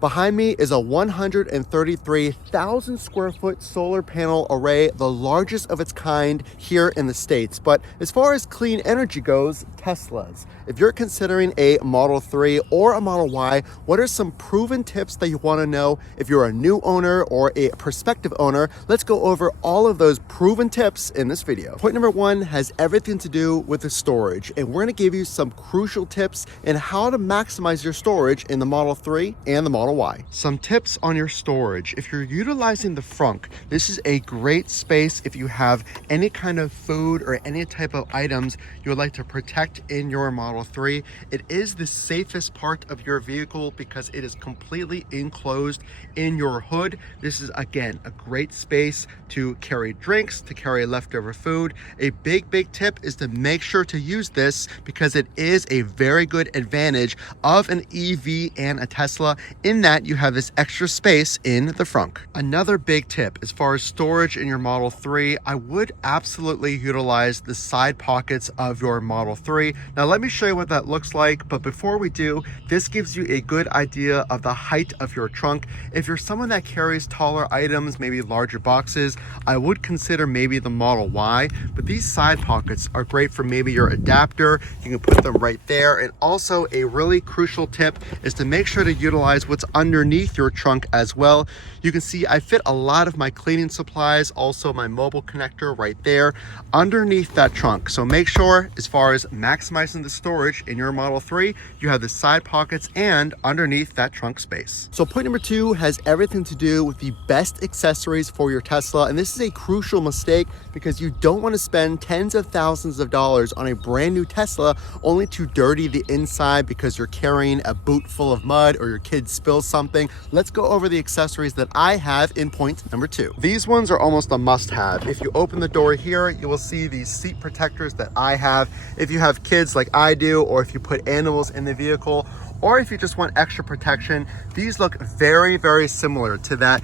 Behind me is a 133,000 square foot solar panel array, the largest of its kind here in the States. But as far as clean energy goes, Teslas. If you're considering a Model 3 or a Model Y, what are some proven tips that you want to know? If you're a new owner or a prospective owner, let's go over all of those proven tips in this video. Point number one has everything to do with the storage, and we're going to give you some crucial tips in how to maximize your storage in the Model 3 and the Model Y. Some tips on your storage. If you're utilizing the frunk, this is a great space if you have any kind of food or any type of items you would like to protect in your Model 3. It is the safest part of your vehicle because it is completely enclosed in your hood. This is, again, a great space to carry drinks, to carry leftover food. A big tip is to make sure to use this because it is a very good advantage of an EV and a Tesla in that you have this extra space in the frunk. Another big tip as far as storage in your Model 3, I would absolutely utilize the side pockets of your Model 3. Now let me show you what that looks like, but before we do, this gives you a good idea of the height of your trunk. If you're someone that carries taller items, maybe larger boxes, I would consider maybe the Model Y, but these side pockets are great for maybe your adapter. You can put them right there. And also a really crucial tip is to make sure to utilize what's underneath your trunk as well. You can see I fit a lot of my cleaning supplies, also my mobile connector right there underneath that trunk. So make sure, as far as maximizing the storage in your Model 3, you have the side pockets and underneath that trunk space. So point number two has everything to do with the best accessories for your Tesla. And this is a crucial mistake because you don't want to spend tens of thousands of dollars on a brand new Tesla only to dirty the inside because you're carrying a boot full of mud or your kid spills something. Let's go over the accessories that I have in point number two. These ones are almost a must-have. If you open the door here, you will see these seat protectors that I have. If you have kids like I do, or if you put animals in the vehicle, or if you just want extra protection, these look very similar to that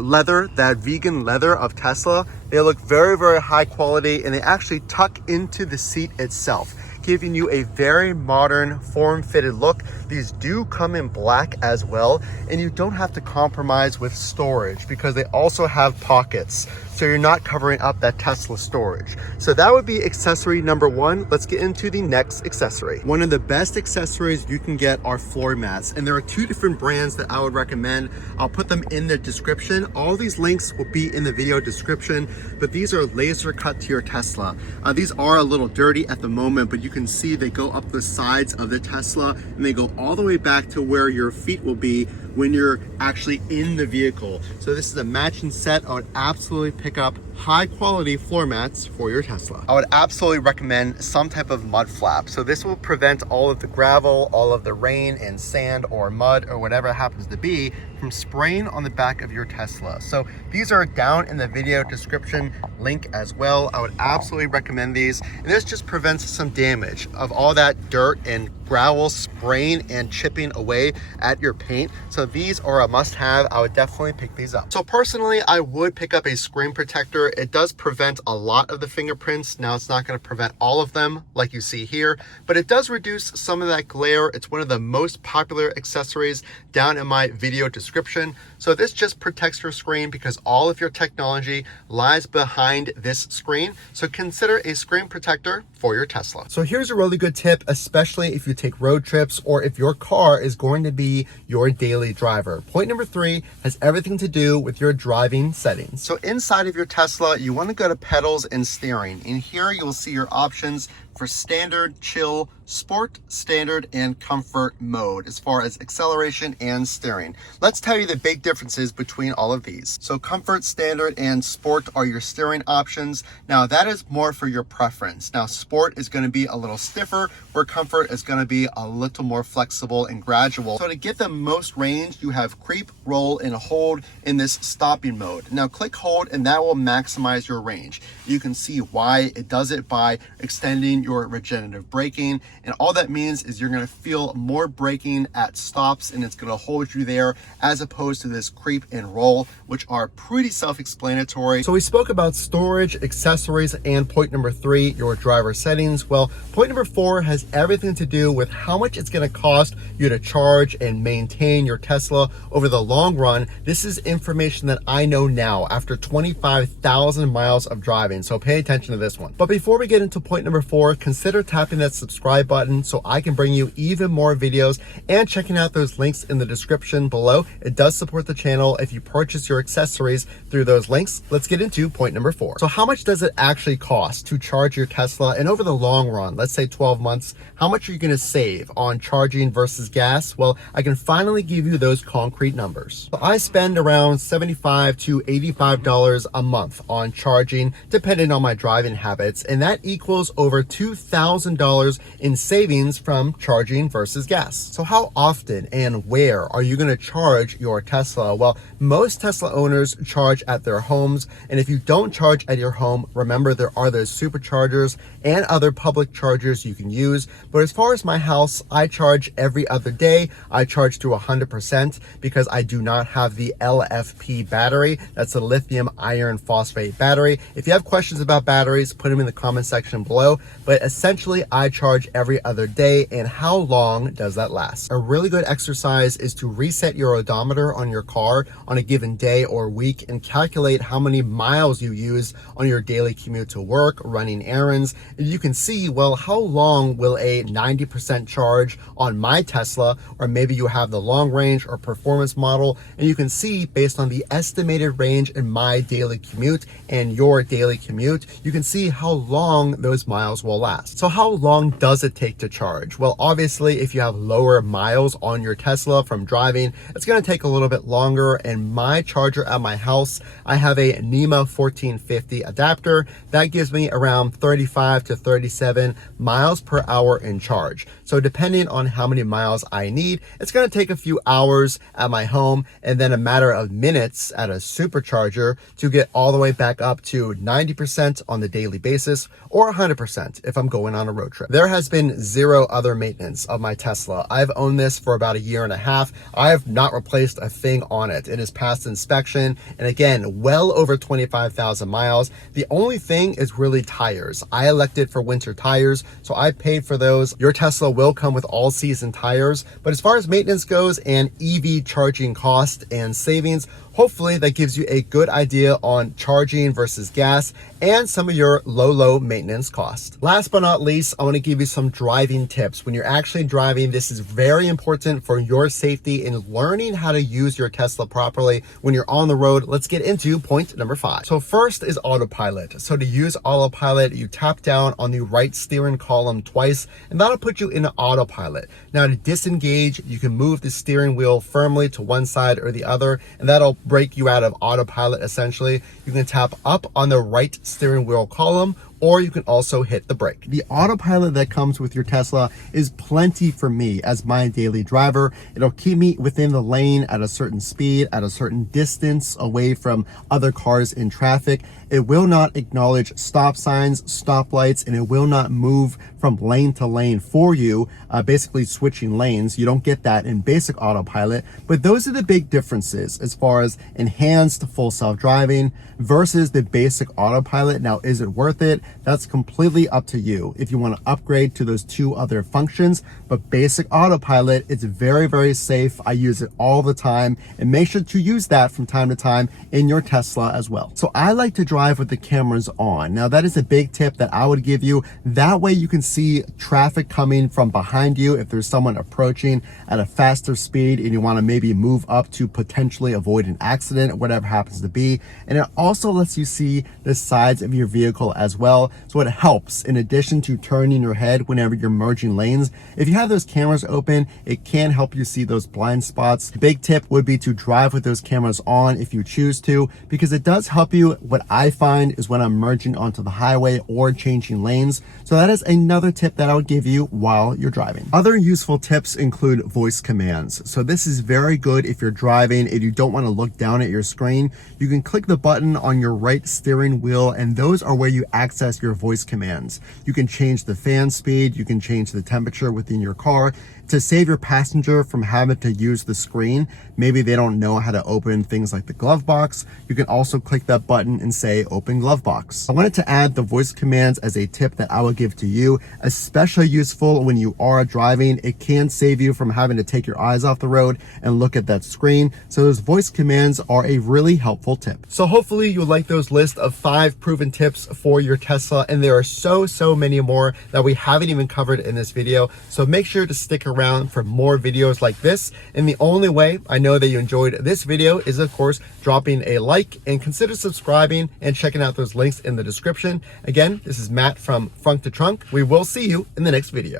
leather, that vegan leather of Tesla. They look very high quality, and they actually tuck into the seat itself, giving you a very modern form-fitted look. These do come in black as well, and you don't have to compromise with storage because they also have pockets, so you're not covering up that Tesla storage. So that would be accessory number one. Let's get into the next accessory. One of the best accessories you can get are floor mats, and there are two different brands that I would recommend. I'll put them in the description. All these links will be in the video description, but these are laser cut to your Tesla. These are a little dirty at the moment, but you can see they go up the sides of the Tesla and they go all the way back to where your feet will be when you're actually in the vehicle. So this is a matching set. I would absolutely pick up high quality floor mats for your Tesla. I would absolutely recommend some type of mud flap. So this will prevent all of the gravel, all of the rain and sand or mud or whatever it happens to be from spraying on the back of your Tesla. So these are down in the video description link as well. I would absolutely recommend these. And this just prevents some damage of all that dirt and gravel spraying and chipping away at your paint. So these are a must-have. I would definitely pick these up. So personally, I would pick up a screen protector. It does prevent a lot of the fingerprints. Now it's not going to prevent all of them like you see here, but it does reduce some of that glare. It's one of the most popular accessories down in my video description. So this just protects your screen because all of your technology lies behind this screen. So consider a screen protector for your Tesla. So here's a really good tip, especially if you take road trips or if your car is going to be your daily driver. Point number three has everything to do with your driving settings. So inside of your Tesla, you want to go to pedals and steering. In here, you'll see your options for standard, chill, sport, standard, and comfort mode as far as acceleration and steering. Let's tell you the big differences between all of these. So comfort, standard, and sport are your steering options. Now that is more for your preference. Now sport is going to be a little stiffer, where comfort is going to be a little more flexible and gradual. So to get the most range, you have creep, roll, and hold in this stopping mode. Now click hold and that will maximize your range. You can see why it does it by extending your regenerative braking And all that means is you're gonna feel more braking at stops, and it's gonna hold you there, as opposed to this creep and roll, which are pretty self-explanatory. So we spoke about storage, accessories, and point number 3, your driver settings. Well, point number 4 has everything to do with how much it's gonna cost you to charge and maintain your Tesla over the long run. This is information that I know now after 25,000 miles of driving, so pay attention to this one. But before we get into point number 4, consider tapping that subscribe button so I can bring you even more videos, and checking out those links in the description below. It does support the channel if you purchase your accessories through those links. Let's get into point number 4. So how much does it actually cost to charge your Tesla? And over the long run, let's say 12 months, how much are you going to save on charging versus gas? Well, I can finally give you those concrete numbers. So I spend around $75 to $85 a month on charging, depending on my driving habits, and that equals over $2,000 in savings from charging versus gas. So how often and where are you going to charge your Tesla? Well, most Tesla owners charge at their homes, and if you don't charge at your home, remember there are those superchargers and other public chargers you can use. But as far as my house, I charge every other day. I charge to 100% because I do not have the LFP battery. That's a lithium iron phosphate battery. If you have questions about batteries, put them in the comment section below. But essentially, I charge every other day. And how long does that last? A really good exercise is to reset your odometer on your car on a given day or week and calculate how many miles you use on your daily commute to work, running errands. And you can see, well, how long will a 90% charge on my Tesla, or maybe you have the long range or performance model, and you can see based on the estimated range in my daily commute and your daily commute, you can see how long those miles will last. So how long does it take to charge? Well, obviously, if you have lower miles on your Tesla from driving, it's going to take a little bit longer. And my charger at my house, I have a NEMA 1450 adapter that gives me around 35 to 37 miles per hour in charge. So depending on how many miles I need, it's going to take a few hours at my home and then a matter of minutes at a supercharger to get all the way back up to 90% on the daily basis, or 100% if I'm going on a road trip. There has been zero other maintenance of my Tesla. I've owned this for about a year and a half. I have not replaced a thing on it. It has passed inspection, and again, well over 25,000 miles. The only thing is really tires. I elected for winter tires, so I paid for those. Your Tesla will come with all season tires, but as far as maintenance goes and EV charging cost and savings, hopefully that gives you a good idea on charging versus gas and some of your low maintenance costs. Last but not least, I want to give you some driving tips. When you're actually driving, this is very important for your safety in learning how to use your Tesla properly when you're on the road. Let's get into point number 5. So first is autopilot. So to use autopilot, you tap down on the right steering column twice, and that'll put you in autopilot. Now to disengage, you can move the steering wheel firmly to one side or the other, and that'll break you out of autopilot essentially. You can tap up on the right steering wheel column, or you can also hit the brake. The autopilot that comes with your Tesla is plenty for me as my daily driver. It'll keep me within the lane at a certain speed, at a certain distance away from other cars in traffic. It will not acknowledge stop signs, stoplights, and it will not move from lane to lane for you, basically switching lanes. You don't get that in basic autopilot, but those are the big differences as far as enhanced full self-driving versus the basic autopilot. Now, is it worth it? That's completely up to you if you want to upgrade to those two other functions. But basic autopilot, it's very safe. I use it all the time, and make sure to use that from time to time in your Tesla as well. So I like to drive with the cameras on. Now that is a big tip that I would give you. That way you can see traffic coming from behind you if there's someone approaching at a faster speed and you want to maybe move up to potentially avoid an accident or whatever happens to be. And it also lets you see the sides of your vehicle as well. So it helps in addition to turning your head whenever you're merging lanes. If you have those cameras open, it can help you see those blind spots. Big tip would be to drive with those cameras on if you choose to, because it does help you. What I find is when I'm merging onto the highway or changing lanes. So that is another tip that I would give you while you're driving. Other useful tips include voice commands. So this is very good if you're driving and you don't want to look down at your screen. You can click the button on your right steering wheel, and those are where you access access your voice commands. You can change the fan speed, you can change the temperature within your car to save your passenger from having to use the screen. Maybe they don't know how to open things like the glove box. You can also click that button and say open glove box. I wanted to add the voice commands as a tip that I would give to you, especially useful when you are driving. It can save you from having to take your eyes off the road and look at that screen. So those voice commands are a really helpful tip. So hopefully you like those list of 5 proven tips for your Tesla, and there are so many more that we haven't even covered in this video. So make sure to stick around for more videos like this. And the only way I know that you enjoyed this video is, of course, dropping a like, and consider subscribing and checking out those links in the description. Again, this is Matt from Frunk to Trunk. We will see you in the next video.